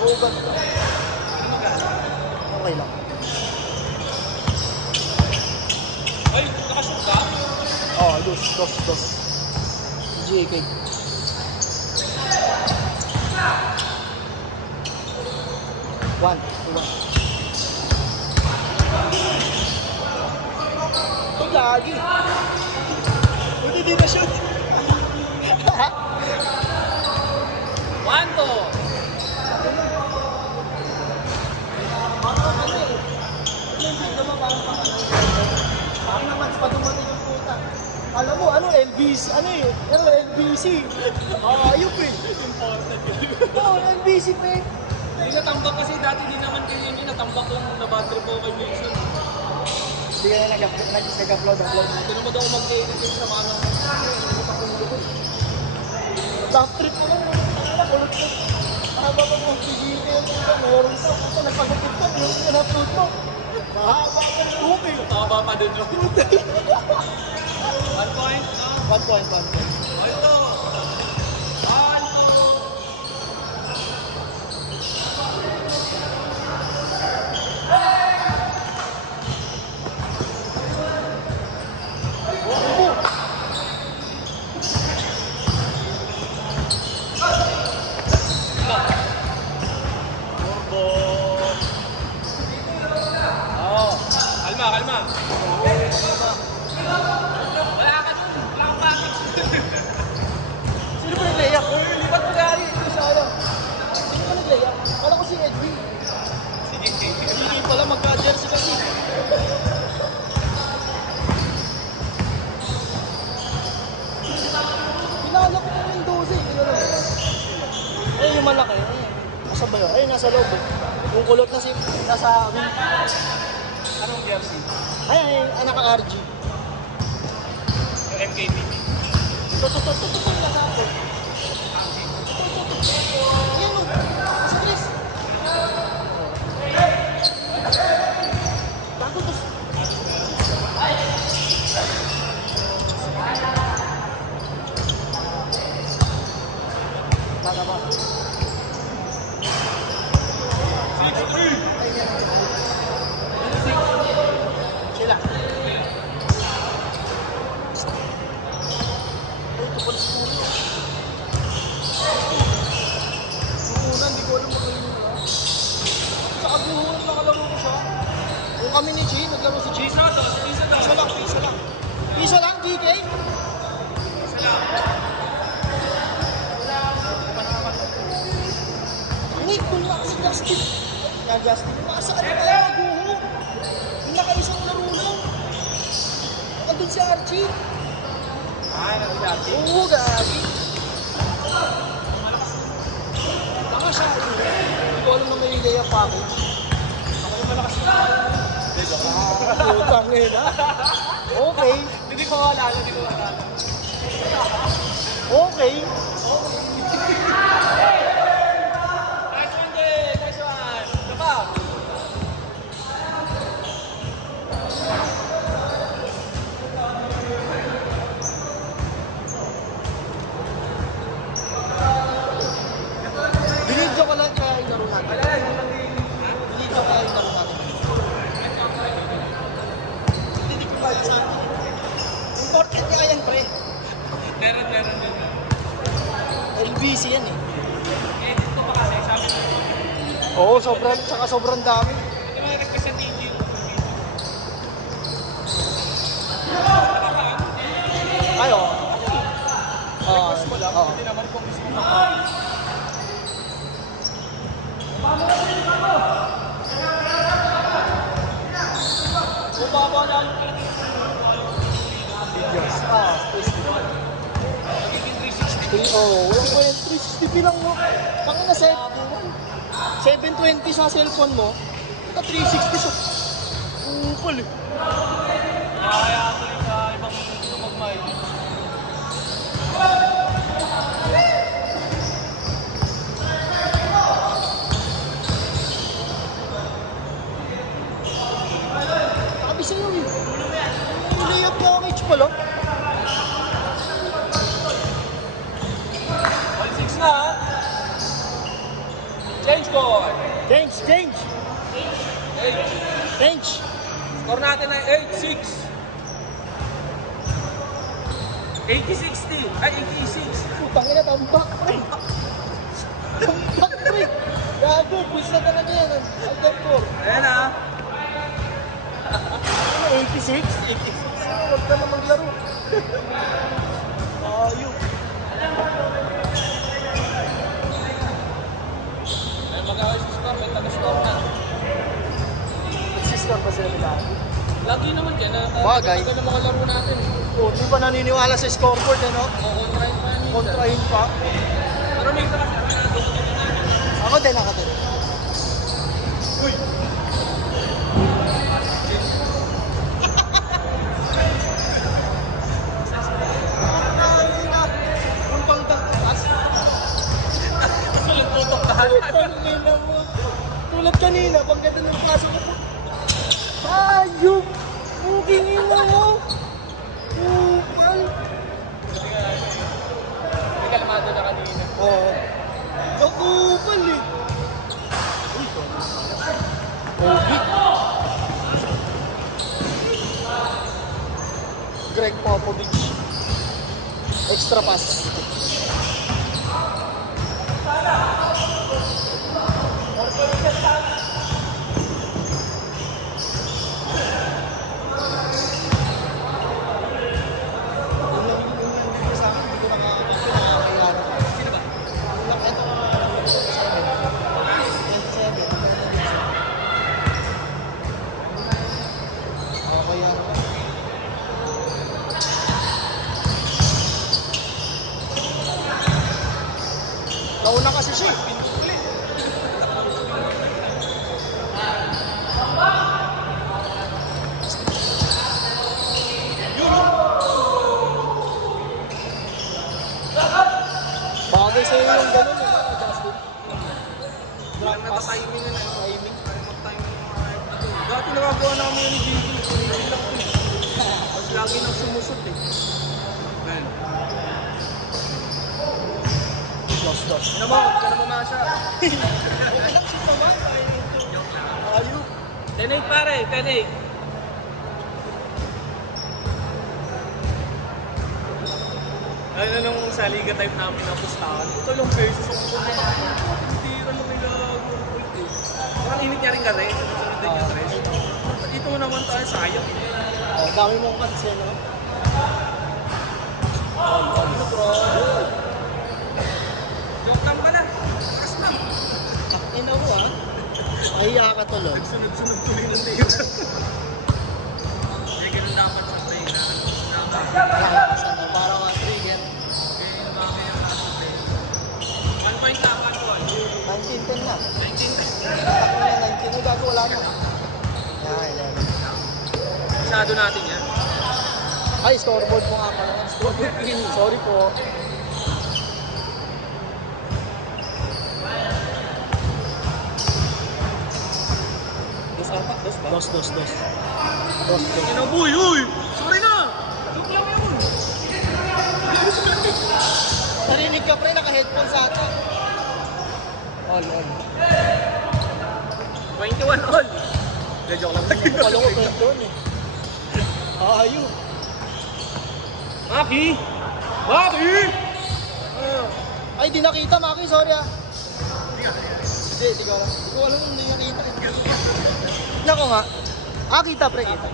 Ugat ka. Okay lang. Ay, nakashoot ka? Oo, dos. GK. One. Ito lagi. Buti di na shoot. 1, 2. Parang naman, patumating yung puta. Alam mo, ano, LBC, LBC. Ayop eh. Important yun. Oo, LBC pre. Hindi natambak kasi dati din naman kayo yung natambak lang na bad trip ko kay Wilson. Hindi ka na nag-upload. Tinumad ako mag-edit yung sa mga Back trip ko lang. Kulot mo. Mahaba pa mo. Pigilin yung puta. Meron pa. Puta, nagpagupit pa. Yung in-upload mo. Mahaba pa yung umi. taba pa din yung 1 point. 1 point. Alto. Kalma. Wala ka dun. Wala kang package. Sino pa nag-layup? Ba't mag-aari ito sa ano? Sino pa nag-layup? Kala ko si Edwin. Hindi pala magka-jersey kasi. Kilala ko po yung 12. Ayun yung malaki. Nasa ba yun? Ayun, nasa loob. Yung kulot na si... Nasa amin. Anong jersey? Ay, anak ka RG. Yung MKB. Ito na sa akin. Yan o. Nasa Chris. Bago to. Baga ba? Sila. Ito pala si Kuno. Una, hindi ko alam magaling na. Sa kaguhunan nakalaro ko siya. Kung kami ni G, naglaro si G. Isa lang. Isa lang, DK? Hindi, kung si Justin. Kaya Justin, nasa ano kaya kaguho? Yung nakaisang laro lang. Nakandun si Archie. Nag-jersey. Oo, gagi. Tama siya. Hindi ko alam na may layup pa ako. Ako yung malakas na. Putang ina. Okay. Hindi ko alala. Okay. Nice one. Ano pa? Binidyo ko lang kaya yung laro natin. Binidyo kaya yung laro natin. Hindi ko ba sa akin. Important kaya yan, pre. Meron. LBC yan eh. Edit ko pa kasi. Sabi ko. Oo, sobrang dami. Hindi mo nag-request sa TG. Ay, oo. Request mo lang. Oo. Hindi naman kung gusto mo. Bumaba lang. Videos. Magiging 360. Walang ko yung 360p lang mo. Bakit na 720 sa cellphone mo, ito 360 sa upal eh. Kaya ako yung ibang magmay. Sabi sa'yo eh. Yung layup niya ako H pala. 1-6 na ha. Change score. Change, change. 8. Change. Score natin ay 8-6. 80-60. Ay, 86. Putang ina, tambak, pre. Tambak, pre. Gago, puwis na talaga yan. Agad ko. Ayan ah. 86? 86. Huwag ka na maglaro. Ayun. Ay, mag-away sa score. May taga-score na. Nagsiscore pa sila nila. Lagi naman yan. Bagay. Tagal na mga laro natin. Oh, di ba naniniwala sa scoreboard, ano? Kontrahin pa yan. Kontrahin pa. Pero may isa kasi. Ako din, ako din. Uy! Ang pangtang taas. Sulit tutok ka. Kanina mo. Tulad kanina, pag ganda ng pasok ko. Ayup! Buging ina mo! Upal! May kalmado na kanina. Oo. Nakupal eh. Uy, Obi. Greg Popovich. Extra pass. Sino ba? Nauna kasi siya. Bagay sa'yo yung gano'n eh, Justin. Lang nata-timing na yun. Timing. Mag-timing yung mga hype na to. Dati nagagawa namin yun ni Gigi. Ngayon lang to. Mas lagi nang sumusot eh. Ayan. Dos. Ano mo? Huwag ka na mamasa. Ayun. 10-8 pare. 10-8. Ano na nung sa liga type namin na pustahan, ito lang beses ako punta na hindi rin mo nilalaro ng ulit eh. Parang init niya rin kasi, sunod din yung tres. Ito naman tayo, sayang eh. Oh, dami mong pansin, no? Ano bro? Joke lang pala. Takas lang. Ina mo ah. Mahiya ka tuloy. Nagsunod-sunod tuloy ng tira. Kaya ganun dapat sa play na. Malakas ano, para ma-trigger. Kaya lumaki yung natin play. 1 point na, 1 point. 19-10 na. 19. Takbo na 19. Yung gago wala na. Yan, yan. Masyado natin yan. Ay, scoreboard mo nga pala. Scoreboard pin. Sorry po. Dos apat, dos ba? Dos. Kinabuy, uy! Sorry na! Joke lang yun! Narinig ka pre, naka-headphones ata. All. 21 all! Hindi, joke lang. Napalungo pa doon eh. Ayun. Maki! Maki! Ay, di nakita, Maki. Sorry ah. Hindi ko alam. Hindi ko alam kung hindi nakita. Nako nga. Ah, kita pre, kita.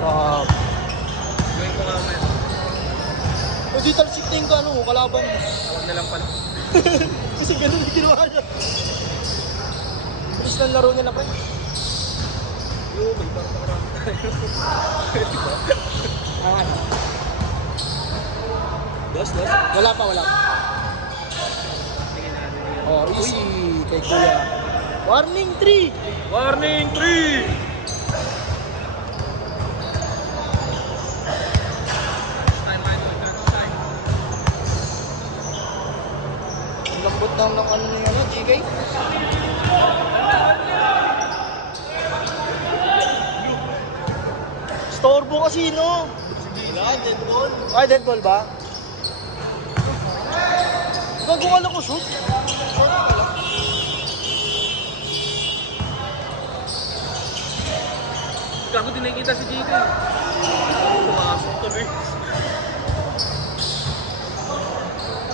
Wow. Gawin ko nga man. O di talsikin ko ano, kalaban mo. Tawag na lang pala. Kasi ganun yung ginawa niya. Bilis ng laro nila pre. Yo, may parang marami tayo. Ano? Dos? Wala pa. Tingnan natin yun. Oh, easy kay Kuya. Warning 3! Warning 3! Ang lambot ng ano niya, ano, GK? Storbo kasi, no? Wala, dead ball. Ay, dead ball ba? Gago ka lang ko shoot. Gago din nakikita si JK. Pumasok tuloy.